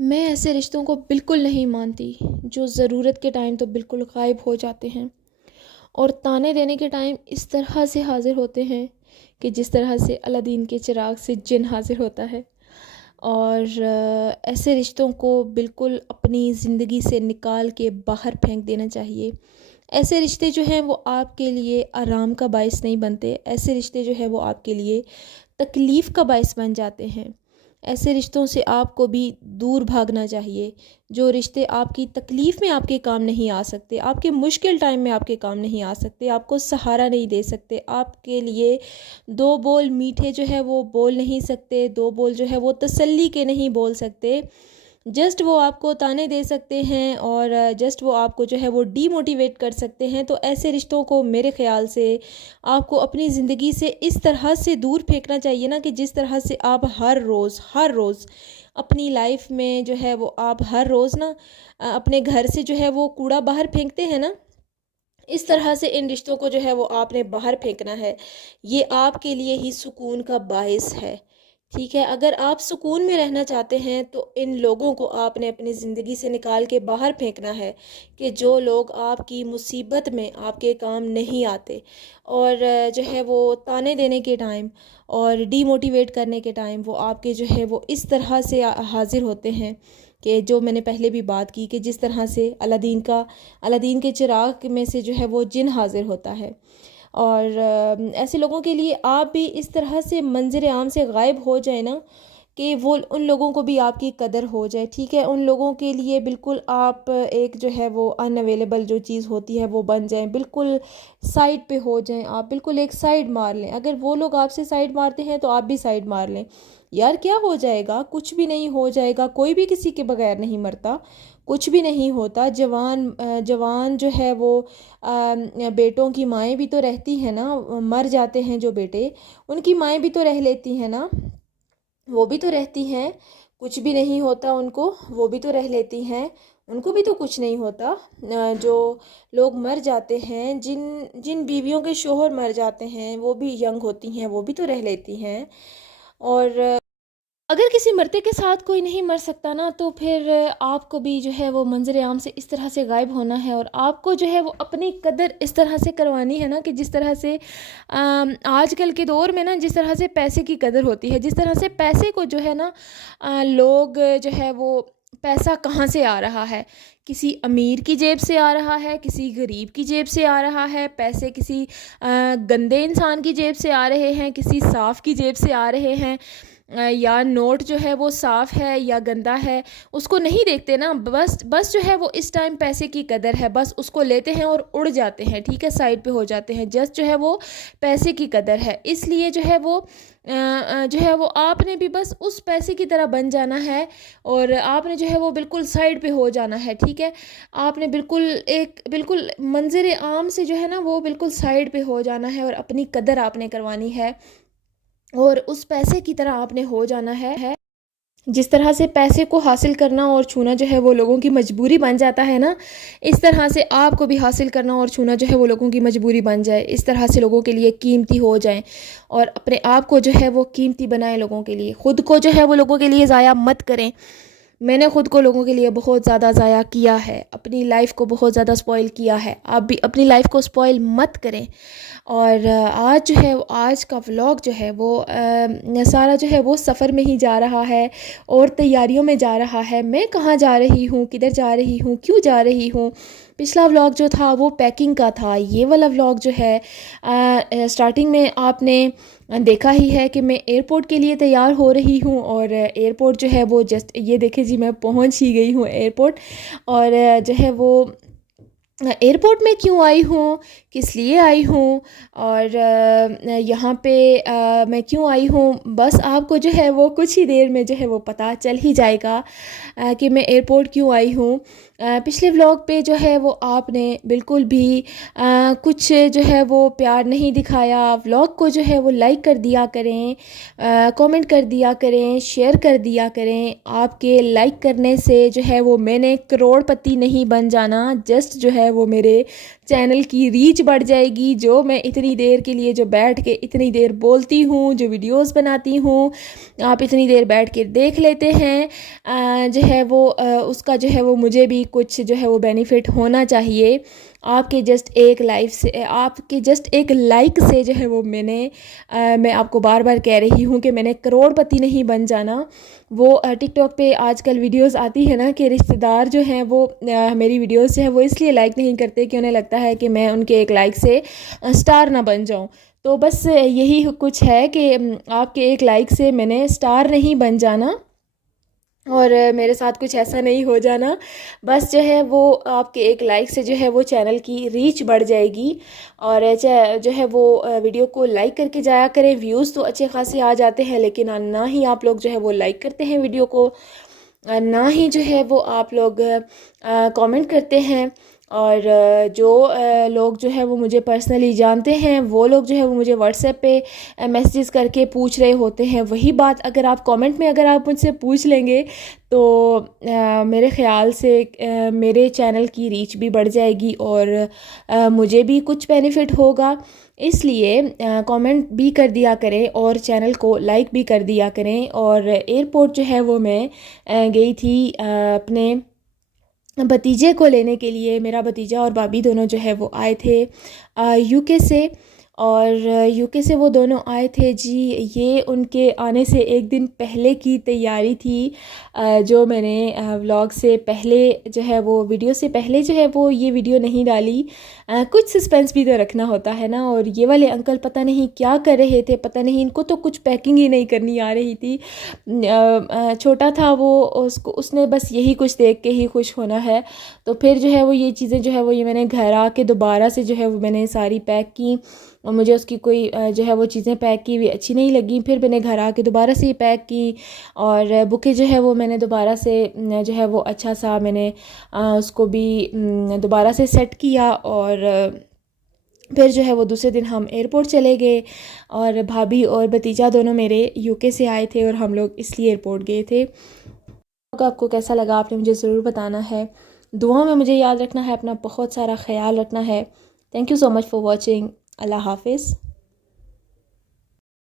میں ایسے رشتوں کو بالکل نہیں مانتی جو ضرورت کے ٹائم تو بالکل غائب ہو جاتے ہیں اور تانے دینے کے ٹائم اس طرح سے حاضر ہوتے ہیں کہ جس طرح سے الادین کے چراغ سے جن حاضر ہوتا ہے۔ اور ایسے رشتوں کو بالکل اپنی زندگی سے نکال کے باہر پھینک دینا چاہیے۔ ایسے رشتے جو ہیں وہ آپ کے لیے آرام کا باعث نہیں بنتے، ایسے رشتے جو ہیں وہ آپ کے لیے تکلیف کا باعث بن جاتے ہیں۔ ایسے رشتوں سے آپ کو بھی دور بھاگنا چاہیے، جو رشتے آپ کی تکلیف میں آپ کے کام نہیں آ سکتے، آپ کے مشکل ٹائم میں آپ کے کام نہیں آ سکتے، آپ کو سہارا نہیں دے سکتے، آپ کے لیے دو بول میٹھے جو ہے وہ بول نہیں سکتے، دو بول جو ہے وہ تسلی کے نہیں بول سکتے، جسٹ وہ آپ کو تانے دے سکتے ہیں اور جسٹ وہ آپ کو جو ہے وہ ڈی موٹیویٹ کر سکتے ہیں۔ تو ایسے رشتوں کو میرے خیال سے آپ کو اپنی زندگی سے اس طرح سے دور پھینکنا چاہیے نا کہ جس طرح سے آپ ہر روز اپنی لائف میں جو ہے وہ آپ ہر روز نا اپنے گھر سے جو ہے وہ کوڑا باہر پھینکتے ہیں نا، اس طرح سے ان رشتوں کو جو ہے وہ آپ نے باہر پھینکنا ہے۔ یہ آپ کے لیے ہی سکون کا باعث ہے، ٹھیک ہے؟ اگر آپ سکون میں رہنا چاہتے ہیں تو ان لوگوں کو آپ نے اپنی زندگی سے نکال کے باہر پھینکنا ہے کہ جو لوگ آپ کی مصیبت میں آپ کے کام نہیں آتے اور جو ہے وہ تانے دینے کے ٹائم اور ڈی موٹیویٹ کرنے کے ٹائم وہ آپ کے جو ہے وہ اس طرح سے حاضر ہوتے ہیں کہ جو میں نے پہلے بھی بات کی کہ جس طرح سے الادین کے چراغ میں سے جو ہے وہ جن حاضر ہوتا ہے۔ اور ایسے لوگوں کے لیے آپ بھی اس طرح سے منظر عام سے غائب ہو جائے نا کہ وہ ان لوگوں کو بھی آپ کی قدر ہو جائے، ٹھیک ہے؟ ان لوگوں کے لیے بالکل آپ ایک جو ہے وہ ان اویلیبل جو چیز ہوتی ہے وہ بن جائیں، بالکل سائڈ پہ ہو جائیں، آپ بالکل ایک سائڈ مار لیں۔ اگر وہ لوگ آپ سے سائڈ مارتے ہیں تو آپ بھی سائڈ مار لیں۔ یار کیا ہو جائے گا؟ کچھ بھی نہیں ہو جائے گا، کوئی بھی کسی کے بغیر نہیں مرتا، کچھ بھی نہیں ہوتا۔ جوان جو ہے وہ بیٹوں کی مائیں بھی تو رہتی ہیں نا، مر جاتے ہیں جو بیٹے، ان کی مائیں بھی تو رہ لیتی ہیں نا، وہ بھی تو رہتی ہیں، کچھ بھی نہیں ہوتا ان کو، وہ بھی تو رہ لیتی ہیں، ان کو بھی تو کچھ نہیں ہوتا۔ جو لوگ مر جاتے ہیں، جن بیویوں کے شوہر مر جاتے ہیں وہ بھی ینگ ہوتی ہیں، وہ بھی تو رہ لیتی ہیں۔ اور اگر کسی مرتے کے ساتھ کوئی نہیں مر سکتا نا تو پھر آپ کو بھی جو ہے وہ منظر عام سے اس طرح سے غائب ہونا ہے اور آپ کو جو ہے وہ اپنی قدر اس طرح سے کروانی ہے نا کہ جس طرح سے آج کل کے دور میں نا جس طرح سے پیسے کی قدر ہوتی ہے، جس طرح سے پیسے کو جو ہے نا لوگ جو ہے وہ پیسہ کہاں سے آ رہا ہے، کسی امیر کی جیب سے آ رہا ہے، کسی غریب کی جیب سے آ رہا ہے، پیسے کسی گندے انسان کی جیب سے آ رہے ہیں، کسی صاف کی جیب سے آ رہے ہیں، یا نوٹ جو ہے وہ صاف ہے یا گندا ہے اس کو نہیں دیکھتے نا، بس جو ہے وہ اس ٹائم پیسے کی قدر ہے، بس اس کو لیتے ہیں اور اڑ جاتے ہیں، ٹھیک ہے؟ سائڈ پہ ہو جاتے ہیں، جسٹ جو ہے وہ پیسے کی قدر ہے۔ اس لیے جو ہے وہ آپ نے بھی بس اس پیسے کی طرح بن جانا ہے اور آپ نے جو ہے وہ بالکل سائڈ پہ ہو جانا ہے، ٹھیک ہے؟ آپ نے بالکل منظر عام سے جو ہے نا وہ بالکل سائڈ پہ ہو جانا ہے اور اپنی قدر آپ نے کروانی ہے اور اس پیسے کی طرح آپ نے ہو جانا ہے۔ جس طرح سے پیسے کو حاصل کرنا اور چھونا جو ہے وہ لوگوں کی مجبوری بن جاتا ہے نا، اس طرح سے آپ کو بھی حاصل کرنا اور چھونا جو ہے وہ لوگوں کی مجبوری بن جائے، اس طرح سے لوگوں کے لیے قیمتی ہو جائیں اور اپنے آپ کو جو ہے وہ قیمتی بنائیں لوگوں کے لیے، خود کو جو ہے وہ لوگوں کے لیے ضائع مت کریں۔ میں نے خود کو لوگوں کے لیے بہت زیادہ ضائع کیا ہے، اپنی لائف کو بہت زیادہ سپوائل کیا ہے، آپ بھی اپنی لائف کو سپوائل مت کریں۔ اور آج جو ہے آج کا ولاگ جو ہے وہ سارا جو ہے وہ سفر میں ہی جا رہا ہے اور تیاریوں میں جا رہا ہے، میں کہاں جا رہی ہوں، کدھر جا رہی ہوں، کیوں جا رہی ہوں۔ پچھلا ولاگ جو تھا وہ پیکنگ کا تھا، یہ والا ولاگ جو ہے سٹارٹنگ میں آپ نے دیکھا ہی ہے کہ میں ایئرپورٹ کے لیے تیار ہو رہی ہوں اور ایئرپورٹ جو ہے وہ جسٹ یہ دیکھیں جی میں پہنچ ہی گئی ہوں ایئرپورٹ۔ اور جو ہے وہ ایئرپورٹ میں کیوں آئی ہوں، کس لیے آئی ہوں اور یہاں پہ میں کیوں آئی ہوں، بس آپ کو جو ہے وہ کچھ ہی دیر میں جو ہے وہ پتہ چل ہی جائے گا کہ میں ایئرپورٹ کیوں آئی ہوں۔ پچھلے ولاگ پہ جو ہے وہ آپ نے بالکل بھی کچھ جو ہے وہ پیار نہیں دکھایا، ولاگ کو جو ہے وہ لائک کر دیا کریں، کامنٹ کر دیا کریں، شیئر کر دیا کریں۔ آپ کے لائک کرنے سے جو ہے وہ میں نے کروڑ پتی نہیں بن جانا، جسٹ جو ہے وہ میرے چینل کی ریچ بڑھ جائے گی. جو میں اتنی دیر کے لیے جو بیٹھ کے اتنی دیر بولتی ہوں, جو ویڈیوز بناتی ہوں, آپ اتنی دیر بیٹھ کے دیکھ لیتے ہیں, جو ہے وہ اس کا جو ہے وہ مجھے بھی کچھ جو ہے وہ بینیفٹ ہونا چاہیے. آپ کے جسٹ ایک لائف سے, آپ کے جسٹ ایک لائک سے جو ہے وہ میں آپ کو بار بار کہہ رہی ہوں کہ میں نے کروڑ پتی نہیں بن جانا. وہ ٹک ٹاک پہ آج کل ویڈیوز آتی ہے نا کہ رشتہ دار جو ہیں وہ میری ویڈیوز جو ہے وہ اس لیے لائک نہیں کرتے کہ انہیں لگتا ہے کہ میں ان کے ایک لائک سے سٹار نہ بن جاؤں. تو بس یہی کچھ ہے کہ آپ کے ایک لائک سے میں نے سٹار نہیں بن جانا اور میرے ساتھ کچھ ایسا نہیں ہو جانا. بس جو ہے وہ آپ کے ایک لائک سے جو ہے وہ چینل کی ریچ بڑھ جائے گی. اور جو ہے وہ ویڈیو کو لائک کر کے جایا کریں. ویوز تو اچھے خاصے آ جاتے ہیں لیکن نہ ہی آپ لوگ جو ہے وہ لائک کرتے ہیں ویڈیو کو, نہ ہی جو ہے وہ آپ لوگ کامنٹ کرتے ہیں. اور جو لوگ جو ہے وہ مجھے پرسنلی جانتے ہیں وہ لوگ جو ہے وہ مجھے واٹس ایپ پہ میسیجز کر کے پوچھ رہے ہوتے ہیں. وہی بات اگر آپ کامنٹ میں اگر آپ مجھ سے پوچھ لیں گے تو میرے خیال سے میرے چینل کی ریچ بھی بڑھ جائے گی اور مجھے بھی کچھ بینیفٹ ہوگا. اس لیے کامنٹ بھی کر دیا کریں اور چینل کو لائک بھی کر دیا کریں. اور ایئرپورٹ جو ہے وہ میں گئی تھی اپنے بھتیجے کو لینے کے لیے. میرا بھتیجا اور بھابھی دونوں جو ہے وہ آئے تھے یو کے سے, اور یو کے سے وہ دونوں آئے تھے. جی یہ ان کے آنے سے ایک دن پہلے کی تیاری تھی. جو میں نے ولاگ سے پہلے جو ہے وہ ویڈیو سے پہلے جو ہے وہ یہ ویڈیو نہیں ڈالی. کچھ سسپینس بھی تو رکھنا ہوتا ہے نا. اور یہ والے انکل پتہ نہیں کیا کر رہے تھے, پتہ نہیں ان کو تو کچھ پیکنگ ہی نہیں کرنی آ رہی تھی. چھوٹا تھا وہ, اس نے بس یہی کچھ دیکھ کے ہی خوش ہونا ہے. تو پھر جو ہے وہ یہ چیزیں جو ہے وہ یہ میں نے گھر آ کے دوبارہ سے جو ہے وہ میں نے ساری پیک کی اور مجھے اس کی کوئی جو ہے وہ چیزیں پیک کی ہوئی اچھی نہیں لگیں. پھر میں نے گھر آ کے دوبارہ سے یہ پیک کی اور بکے جو ہے وہ میں نے دوبارہ سے جو ہے وہ اچھا سا میں نے اس کو بھی دوبارہ سے سیٹ کیا. اور پھر جو ہے وہ دوسرے دن ہم ایئرپورٹ چلے گئے اور بھابھی اور بھتیجا دونوں میرے یو کے سے آئے تھے اور ہم لوگ اس لیے ایئرپورٹ گئے تھے. آپ کو کیسا لگا آپ نے مجھے ضرور بتانا ہے. دعاؤں میں مجھے یاد رکھنا ہے, اپنا بہت سارا خیال رکھنا ہے. Thank you so much for watching. اللہ حافظ.